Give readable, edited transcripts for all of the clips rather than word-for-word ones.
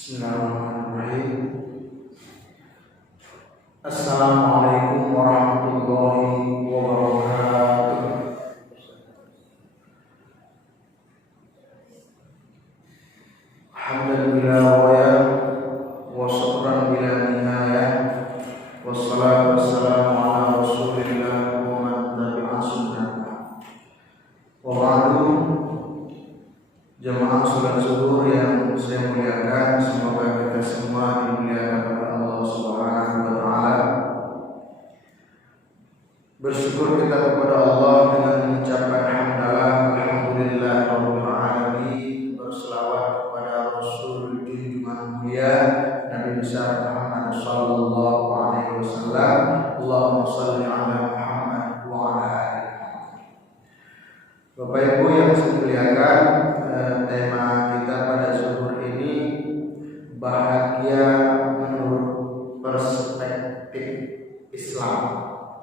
Bismillahirrahmanirrahim. Assalamualaikum warahmatullahi wabarakatuh. Alhamdulillah wa syukran bila nihayah. Wassalatu wassalamu ala Rasulillah wa man tabi'a sunnah. Wa ba'du. Jemaah salat zuhur yang saya muliakan, semoga kita semua dimuliakan oleh Allah Subhanahu wa taala. Bersyukur kita kepada Allah dengan mengucapkan hamdalah, alhamdulillah rabbil alamin, berselawat kepada Rasul junjungan mulia Nabi besar Muhammad sallallahu alaihi wasallam. Allahumma shalli ala Muhammad wa ala ali Muhammad. Bapak Ibu yang saya muliakan, tema kita pada zuhur ini bahagia menurut perspektif Islam,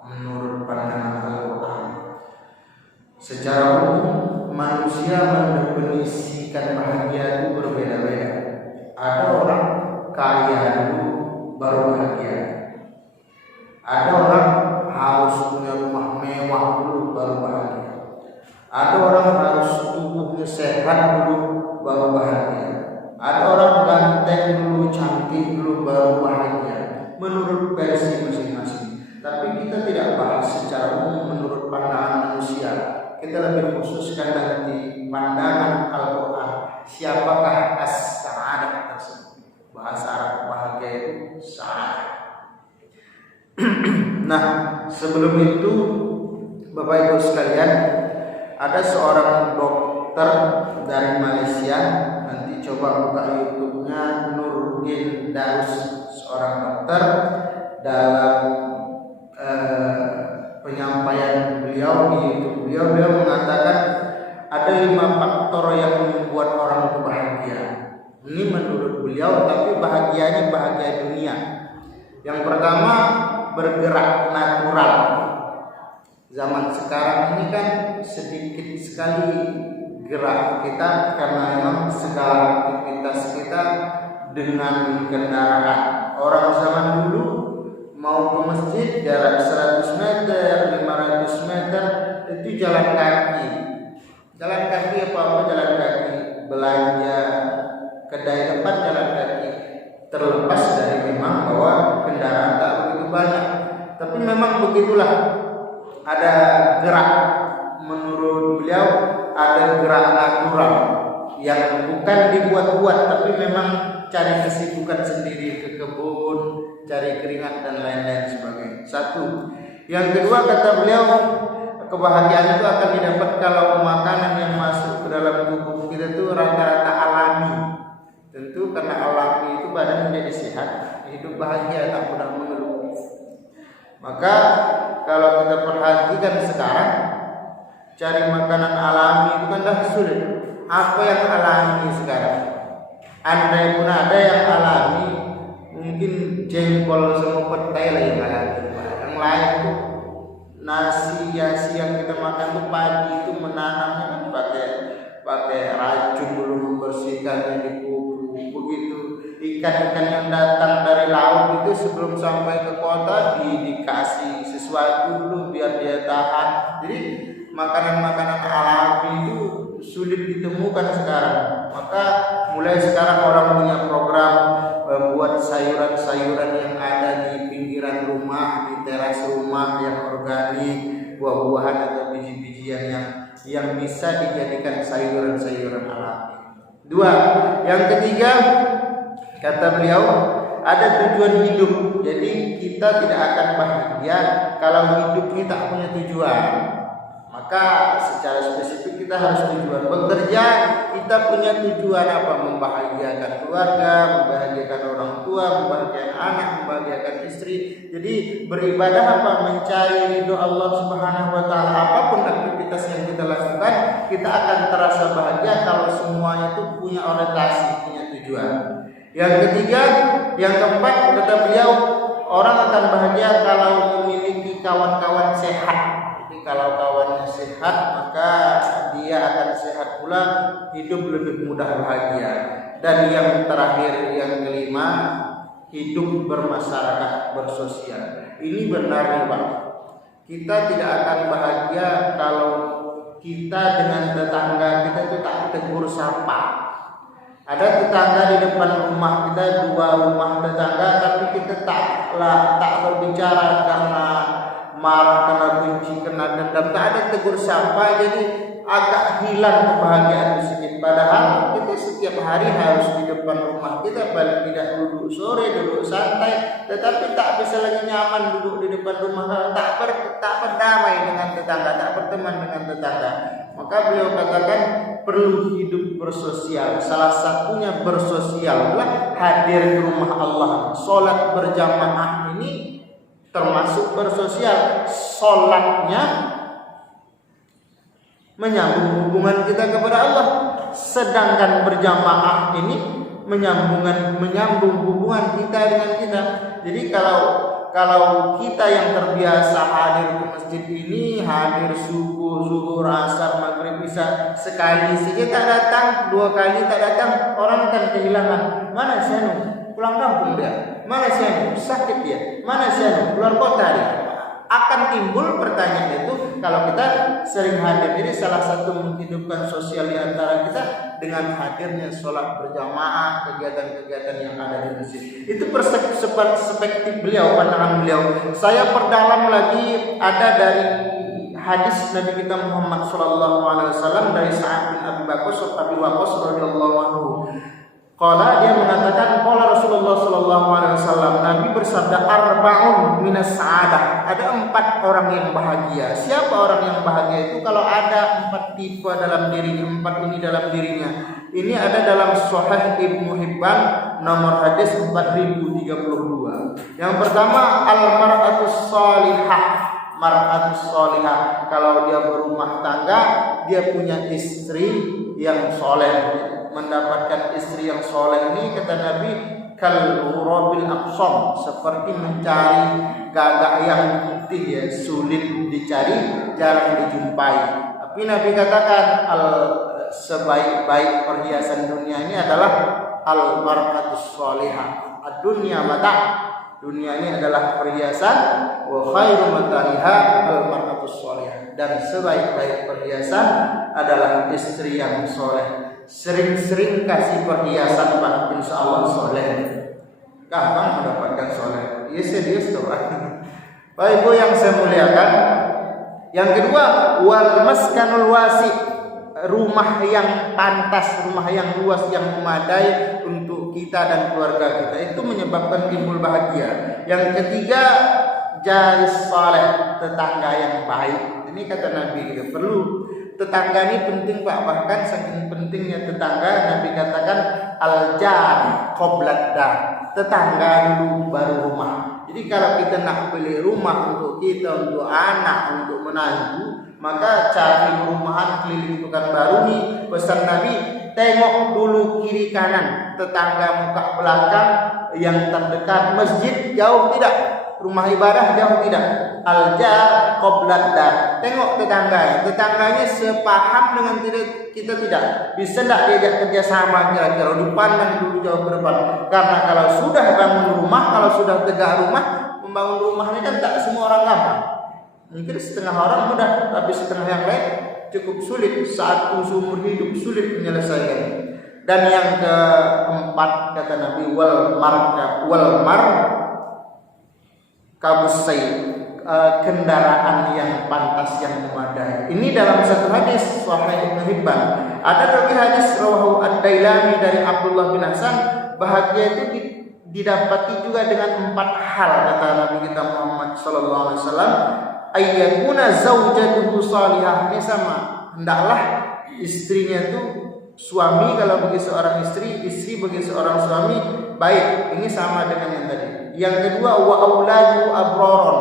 menurut pandangan Al-Quran. Secara umum manusia mendefinisikan bahagia itu berbeda-beda. Ada orang kaya dulu baru bahagia. Ada orang harus punya rumah mewah dulu baru bahagia. Ada orang harus tubuhnya sehat dulu baru bahagia. Ada orang ganteng dulu, cantik dulu baru bahagia. Menurut versi masing-masing. Tapi kita tidak bahas secara umum menurut pandangan manusia. Kita lebih khususkan nanti pandangan Al-Quran. Siapakah as-sa'adah tersebut? Bahasa Arab bahagia itu sa'adah. Nah, sebelum itu Bapak Ibu sekalian, ada seorang dokter dari Malaysia, nanti coba buka YouTube-nya, Nurdin Darus, seorang dokter. Dalam penyampaian beliau di YouTube beliau mengatakan ada 5 faktor yang membuat orang itu bahagia. Ini menurut beliau, tapi bahagianya bahagia dunia. Yang pertama, bergerak natural. Zaman sekarang ini kan sedikit sekali gerak kita karena memang segala aktivitas kita dengan kendaraan. Orang zaman dulu mau ke masjid jarak 100 meter, 500 meter itu jalan kaki. Jalan kaki apa-apa jalan kaki. Belanja kedai tempat jalan kaki. Terlepas dari memang bahwa kendaraan tak begitu banyak. Tapi memang begitulah. Ada gerak, menurut beliau ada gerak natural yang bukan dibuat-buat, tapi memang cari kesibukan sendiri, ke kebun, cari keringat dan lain-lain sebagainya. Satu. Yang kedua, kata beliau, kebahagiaan itu akan didapat kalau makanan yang masuk ke dalam tubuh kita itu rata-rata alami. Tentu karena alami itu badan menjadi sehat, hidup bahagia, tak mudah mengeluh. Maka kalau kita perhatikan sekarang, cari makanan alami itu kan dah sulit. Apa yang alami sekarang? Andai pun ada yang alami, mungkin jengkol sama petai lah yang alami. Yang lain tuh nasi yang kita makan tuh pagi itu menanamnya kan pakai racun dulu, membersihkannya di pupuk begitu. Ikan-ikan yang datang dari laut itu sebelum sampai ke kota dikasih sesuatu dulu biar dia tahan. Jadi makanan-makanan alami itu sulit ditemukan sekarang. Maka mulai sekarang orang punya program buat sayuran-sayuran yang ada di pinggiran rumah, di teras rumah yang organik, buah-buahan atau biji-bijian yang bisa dijadikan sayuran-sayuran alami. 2. Yang ketiga, kata beliau, ada tujuan hidup. Jadi kita tidak akan bahagia kalau hidup ini tak punya tujuan. Maka secara spesifik kita harus tujuan. Bekerja kita punya tujuan apa? Membahagiakan keluarga, membahagiakan orang tua, membahagiakan anak, membahagiakan istri. Jadi beribadah apa? Mencari ridho Allah Subhanahu wa taala. Apapun aktivitas yang kita lakukan, kita akan terasa bahagia kalau semuanya itu punya orientasi, punya tujuan. Yang ketiga, yang keempat, kata beliau, orang akan bahagia kalau memiliki kawan-kawan sehat. Jadi kalau kawannya sehat, maka dia akan sehat pula, hidup lebih mudah bahagia. Dan yang terakhir, yang kelima, hidup bermasyarakat, bersosial. Ini benar nih Pak. Kita tidak akan bahagia kalau kita dengan tetangga kita itu tak tegur sapa. Ada tetangga di depan rumah kita, 2 rumah tetangga, tapi kita tak berbicara karena marah, karena benci, karena dendam, tak ada tegur sapa, jadi agak hilang kebahagiaan sedikit. Padahal kita setiap hari harus di depan rumah kita, paling tidak duduk sore, duduk santai, tetapi tak bisa lagi nyaman duduk di depan rumah, tak berdamai dengan tetangga, tak berteman dengan tetangga. Maka beliau katakan perlu hidup bersosial. Salah satunya bersosial adalah hadir di rumah Allah. Sholat berjamaah ini termasuk bersosial. Sholatnya menyambung hubungan kita kepada Allah, sedangkan berjamaah ini menyambung hubungan kita dengan kita. Jadi kalau kita yang terbiasa hadir ke masjid ini, hadir subuh, zuhur, asar, maghrib, isya, sekali saja tak datang, 2 kali tak datang, orang akan kehilangan. Mana si anu? Pulang kampung dia. Mana si anu? Sakit dia. Mana si anu? Keluar kota dia. Akan timbul pertanyaan itu kalau kita sering hadir. Jadi salah satu menghidupkan sosial di antara kita dengan hadirnya sholat berjamaah, kegiatan-kegiatan yang ada di masjid. Itu perspektif beliau, pandangan beliau. Saya perdalam lagi, ada dari hadis Nabi kita Muhammad SAW dari Sa'ad bin Abi Waqqas radhiyallahu anhu. Qala, dia mengatakan, qala Rasulullah sallallahu alaihi wasallam, Nabi bersabda, arba'un minas sa'adah. Ada 4 orang yang bahagia. Siapa orang yang bahagia itu? Kalau ada 4 tipe dalam dirinya, 4 ini dalam dirinya. Ini ada dalam Sahih Ibnu Hibban nomor hadis 4032. Yang pertama, al-mar'atus shalihah. Mar'atus shalihah. Kalau dia berumah tangga, dia punya istri yang soleh. Mendapatkan istri yang soleh ini, kata Nabi, kal ghurabil aqsam, seperti mencari gagak yang putih, ya, sulit dicari, jarang dijumpai. Tapi Nabi katakan sebaik-baik perhiasan dunia ini adalah al mar'atus shalihah. Ad-dunya mata', dunia ini adalah perhiasan, wa khairu matariha al mar'atus shalihah, dan sebaik-baik perhiasan adalah istri yang soleh. Sering-sering kasih perhiasan Pak, insya Allah soleh. Gampang mendapatkan soleh. Ya serius tuh Pak. Bapak Ibu yang saya muliakan. Yang kedua, wal maskanul wasi, rumah yang pantas, rumah yang luas, yang memadai untuk kita dan keluarga kita, itu menyebabkan timbul bahagia. Yang ketiga, jalis saleh, tetangga yang baik. Ini kata Nabi, kita perlu. Tetangga ini penting Pak, bahkan saking pentingnya tetangga, Nabi katakan al-jar qoblat dar, tetangga dulu baru rumah. Jadi kalau kita nak beli rumah untuk kita, untuk anak, untuk menantu, maka cari perumahan keliling Pekanbaru nih. Pesan Nabi, tengok dulu kiri kanan, tetangga muka belakang, yang terdekat masjid jauh tidak, rumah ibadah jauh tidak. Al-jar qoblat dar, tengok tetangganya sepaham dengan kita tidak, bisa tidak diajak kerjasama, kira-kira dipandang dulu jauh ke depan. Karena kalau sudah bangun rumah, kalau sudah tegak rumah, membangun rumah ini kan tak semua orang gampang. Mungkin setengah orang mudah, tapi setengah yang lain cukup sulit, saat seumur hidup sulit menyelesaikan. Dan yang keempat, kata Nabi, wal mar kabusai, kendaraan yang pantas, yang memadai. Ini dalam satu hadis Sahih Ibnu Hibban. Ada lagi hadis rawahu Ad-Dailami dari Abdullah bin Hasan, bahagia itu didapati juga dengan 4 hal, kata Nabi kita Muhammad sallallahu alaihi wasallam. Ayyakuna zaujatuhu salihah, ini sama, hendaklah istrinya itu, suami kalau bagi seorang istri, istri bagi seorang suami baik. Ini sama dengan yang tadi. Yang kedua, wa auladu abroron,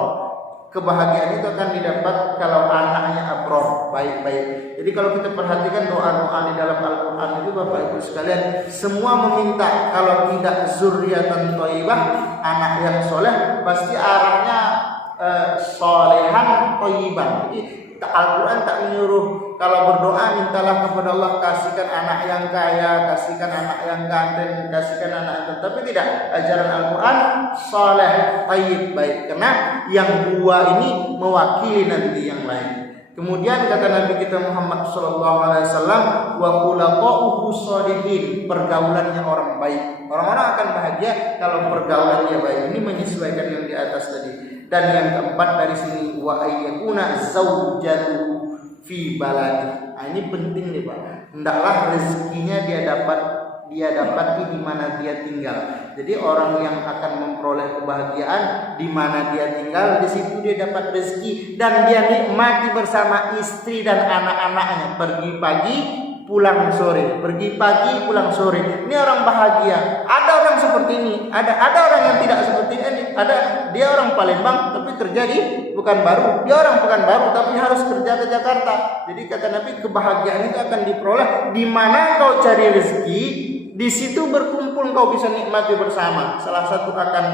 kebahagiaan itu akan didapat kalau anaknya abror, baik-baik. Jadi kalau kita perhatikan doa-doa di dalam Al-Quran itu Bapak Ibu sekalian, semua meminta kalau tidak zurriyatan thayyibah, anak yang soleh, pasti arahnya solehan thayyibah. Jadi Al-Quran tak menyuruh Kalau berdoa mintalah kepada Allah, kasihkan anak yang kaya, kasihkan anak yang ganteng, kasihkan anak yang, tapi tidak. Ajaran Al-Quran saleh, tayyib, baik. Karena yang dua ini mewakili nanti yang lain. Kemudian kata Nabi kita Muhammad SAW, wa khulaqa'uhu shalihin, pergaulannya orang baik. Orang-orang akan bahagia kalau pergaulannya baik. Ini menyesuaikan yang di atas tadi. Dan yang keempat dari sini, wa ayyakuna zaujatuhu fi baladi. Nah, ini penting nih Pak. Hendaklah rezekinya dia dapati di mana dia tinggal. Jadi orang yang akan memperoleh kebahagiaan di mana dia tinggal, di situ dia dapat rezeki dan dia nikmati bersama istri dan anak-anaknya. Pergi pagi, pulang sore, pergi pagi, pulang sore. Ini orang bahagia. Ada orang seperti ini, ada orang yang tidak seperti ini. Ada dia orang Palembang tapi kerja di Pekanbaru. Dia orang Pekanbaru tapi harus kerja ke Jakarta. Jadi kata Nabi, kebahagiaan itu akan diperoleh di mana kau cari rezeki, di situ berkumpul kau bisa nikmati bersama. Salah satu akan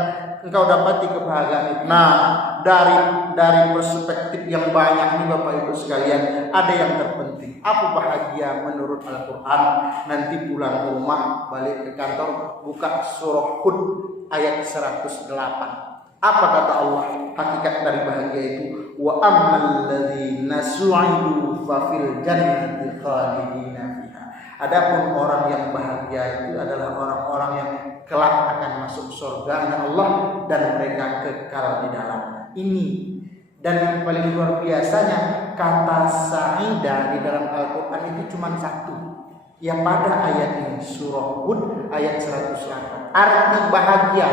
engkau dapati kebahagiaan itu. Nah, dari perspektif yang banyak ini Bapak Ibu sekalian, ada yang terpenting. Apa bahagia menurut Al-Quran? Nanti pulang ke rumah, balik ke kantor, buka surah Hud ayat 108. Apa kata Allah? Hakikat dari bahagia itu, wa ammal ladzina su'idu fa fil jannati khalidina fiha. Adapun orang yang bahagia itu adalah orang-orang yang kelak akan masuk surga Allah dan mereka kekal di dalamnya. Ini dan yang paling luar biasanya, kata sa'ida di dalam Al-Quran itu cuma satu. Ya pada ayat ini, surah Hud ayat 108. Arti bahagia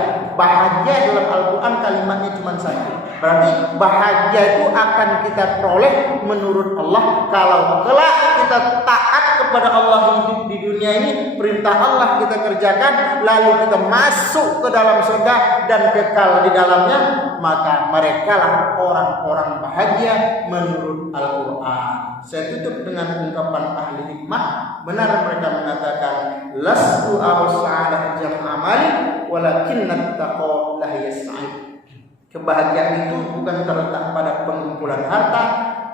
dalam Al-Quran kalimatnya cuma satu. Berarti bahagia itu akan kita peroleh menurut Allah kalau kelak kita taat kepada Allah hidup di dunia ini, perintah Allah kita kerjakan, lalu kita masuk ke dalam surga dan kekal di dalamnya, maka mereka lah orang-orang bahagia menurut Al-Quran. Saya tutup dengan ungkapan ahli hikmah. Benar mereka mengatakan, lastu awsa'adah jam amali walakinnat taqwa lahiyas sa'id. Kebahagiaan itu bukan terletak pada pengumpulan harta,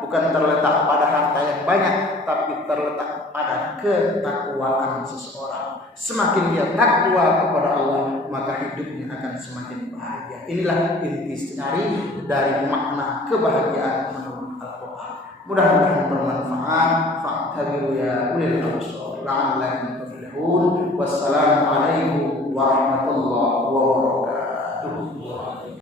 bukan terletak pada harta yang banyak, tapi terletak pada ketakwaan seseorang. Semakin dia takwa kepada Allah, maka hidupnya akan semakin bahagia. Inilah intisari dari makna kebahagiaan menurut Al-Quran. Mudah-mudahan bermanfaat. Fa'tabiru ya ulil absar la'allakum tuflihun. Wassalamualaikum warahmatullahi wabarakatuh.